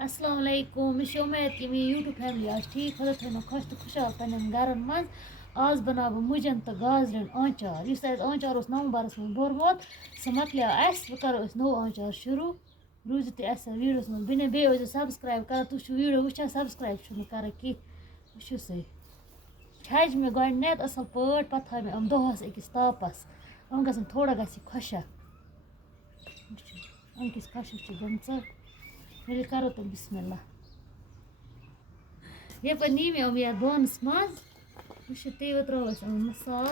अस्सलाम वालेकुम मैं उम्मीद कि मेरी यूट्यूब फैमिली आज ठीक खुदा थो खुश तो खुशहाल पन्न गरन मज आज बनाव मुजन तो गाजरन आंचार इस आंचार नवंबरस मज बोरमत सह मकल वह करो नो आंचार शुरू रूजि तुम वीडियोस मज बने बे सब्सक्राइब कर तुम वीडियो वुचान सब्सक्राइब कर कह वो सी छज मे गत असल पे पे थो मे दोहस अकिस तापस गन थोड़ा ग खुशक अमकिस खुशक गमच ये करो तो बिस्मिल्लाह ये नी मे ये बानस मज वो ती त्रो मसाल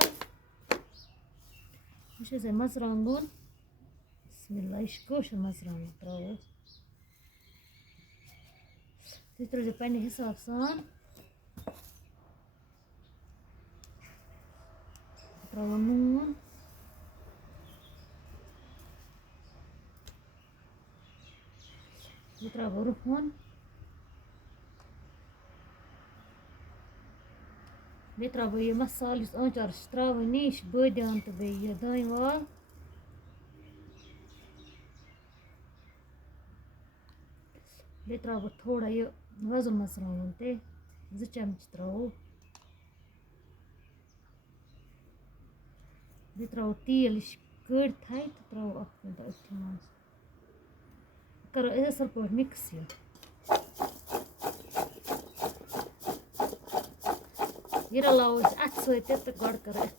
वो मरचांगन बिस्मिल्लाह यह कशर मरचांगन त्रो तुम त्रो पे हिसाब सान त्रो नून यह त्रो रुहन बे त्रो यह मसाल आंचार त्रावन यह बादियान तो बे दान वाल बे त्रो थोड़ा यह वजन मरचांगन ते 2 चमच त्रो बे त्रो तेल यह कड़ थे तो त्रो अथि मज करो असल पे मिक्स यह रलाव अथ सत तो गड करो अथ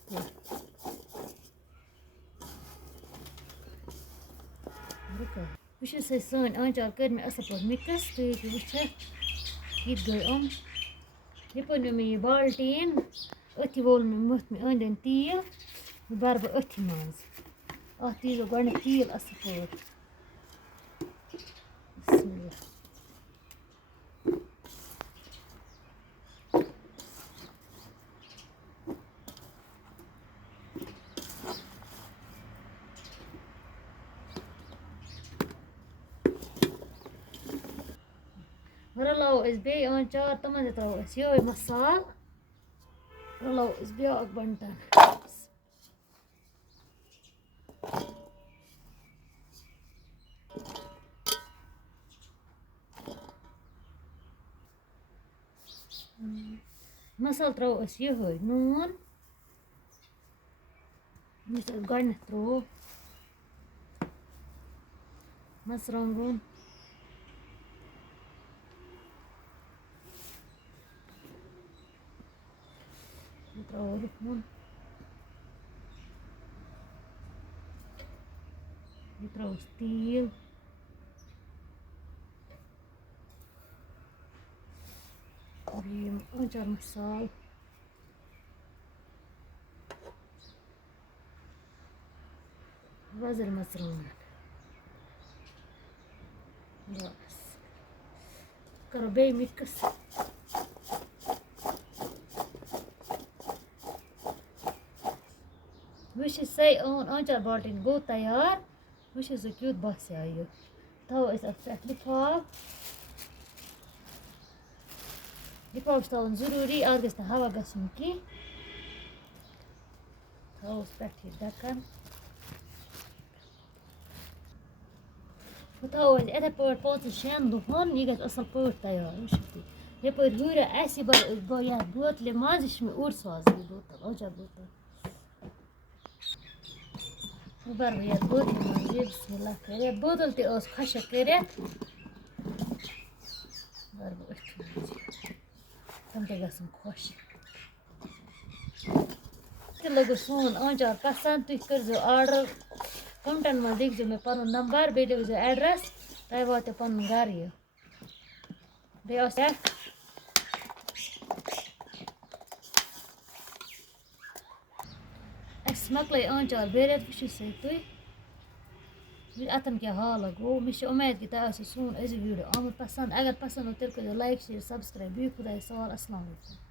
पे सन आंचार कर मे असल पे मिक्स तुम वो ये गई ये पे मे यह बाल्टीन अथि वोल मे मथ मे अंद अंद तेल बर बह अथि मज अत दी गड तेल असल पे रलाव बे आंचार तमन त्रो ये मसाल रलाव ब्या बंटन मसाल त्रो ये नून गड त्रो मरचांगन त्रो रुहन यह त्रो तेल आंचार मसाल वजन मरचांगन बस करो बे मिक्स वो से आंचार बाल्टीन गो तैयार वो क्युत बसा यह थो पे लिफाफ लिफाफ थवन जरूरी अत गि हवा गन कह थोस पे ढक्कन वो थो इथे पे 5-6 दुहन यह गि असल पे तैयार वो यप हूर बोतल मज यह मे उड़ सोज बोतल आंचार बोतल बर बह ये बोतल मज बिस्मिल्लाह कर बोतल तस खुशक कर बर बह अथ तम ते गन खुश लगे सोन आंचार पसंद तुम कर आर्डर कमेंटन मज लिखो मे पुन नंबर बे दो एड्रेस तह वात पुन गर यह बे मकल आंचार बेरत वो तुम अतन क्या हाल गो मे उम्मीद कि तुम सोन अज वीडियो आमुत पसंद अगर पसंद हो तेल कर लाइक शेयर सब्सक्राइब बी खुदा सवाल अस्सलाम वालेकुम।